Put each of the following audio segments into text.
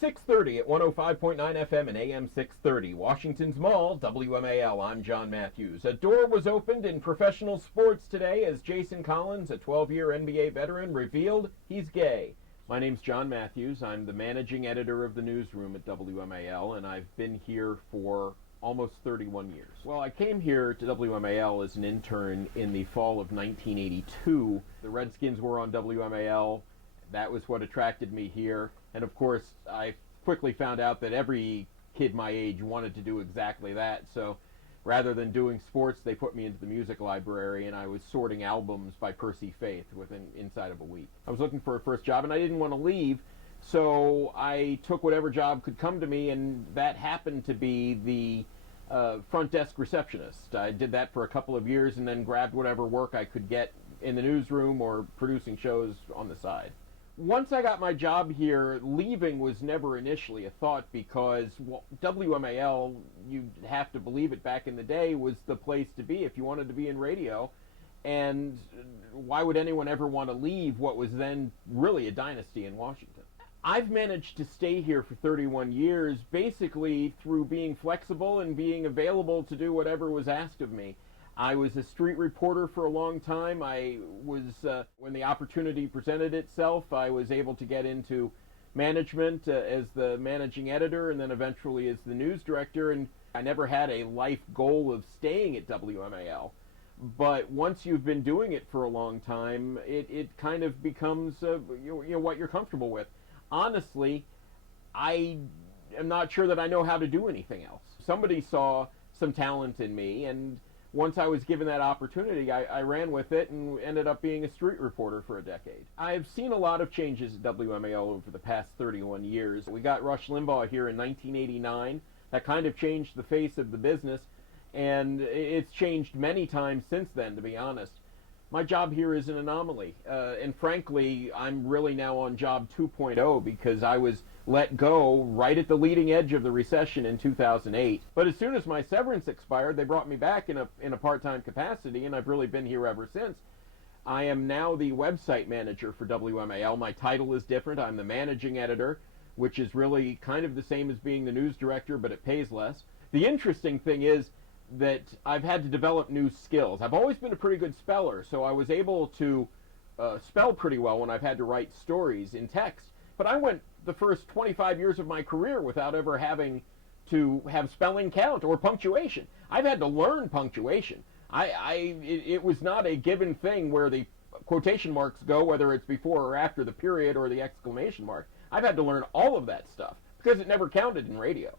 6:30 at 105.9 FM and AM 630. Washington's Mall, WMAL. I'm John Matthews. A door was opened in professional sports today as Jason Collins, a 12-year NBA veteran, revealed he's gay. My name's John Matthews. I'm the managing editor of the newsroom at WMAL, and I've been here for almost 31 years. Well, I came here to WMAL as an intern in the fall of 1982. The Redskins were on WMAL. That was what attracted me here. And of course, I quickly found out that every kid my age wanted to do exactly that. So rather than doing sports, they put me into the music library, and I was sorting albums by Percy Faith inside of a week. I was looking for a first job, and I didn't want to leave, so I took whatever job could come to me, and that happened to be the front desk receptionist. I did that for a couple of years and then grabbed whatever work I could get in the newsroom or producing shows on the side. Once I got my job here, leaving was never initially a thought because WMAL, you'd have to believe it, back in the day was the place to be if you wanted to be in radio. And why would anyone ever want to leave what was then really a dynasty in Washington? I've managed to stay here for 31 years basically through being flexible and being available to do whatever was asked of me. I was a street reporter for a long time. When the opportunity presented itself, I was able to get into management as the managing editor and then eventually as the news director, and I never had a life goal of staying at WMAL. But once you've been doing it for a long time, it kind of becomes what you're comfortable with. Honestly, I am not sure that I know how to do anything else. Somebody saw some talent in me, and once I was given that opportunity, I ran with it and ended up being a street reporter for a decade. I've seen a lot of changes at WMAL over the past 31 years. We got Rush Limbaugh here in 1989. That kind of changed the face of the business, and it's changed many times since then, to be honest. My job here is an anomaly, and frankly, I'm really now on job 2.0 because I was let go right at the leading edge of the recession in 2008. But as soon as my severance expired, they brought me back in a part-time capacity, and I've really been here ever since. I am now the website manager for WMAL. My title is different. I'm the managing editor, which is really kind of the same as being the news director, but it pays less. The interesting thing is that I've had to develop new skills. I've always been a pretty good speller, so I was able to spell pretty well when I've had to write stories in text. But I went the first 25 years of my career without ever having to have spelling count or punctuation. I've had to learn punctuation. It was not a given thing where the quotation marks go, whether it's before or after the period or the exclamation mark. I've had to learn all of that stuff because it never counted in radio.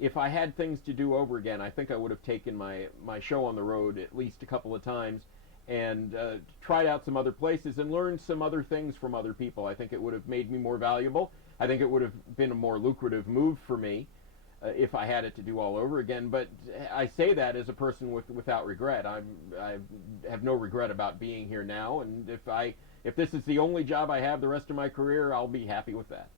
If I had things to do over again, I think I would have taken my show on the road at least a couple of times and tried out some other places and learned some other things from other people. I think it would have made me more valuable. I think it would have been a more lucrative move for me if I had it to do all over again. But I say that as a person without regret. I have no regret about being here now, and if this is the only job I have the rest of my career, I'll be happy with that.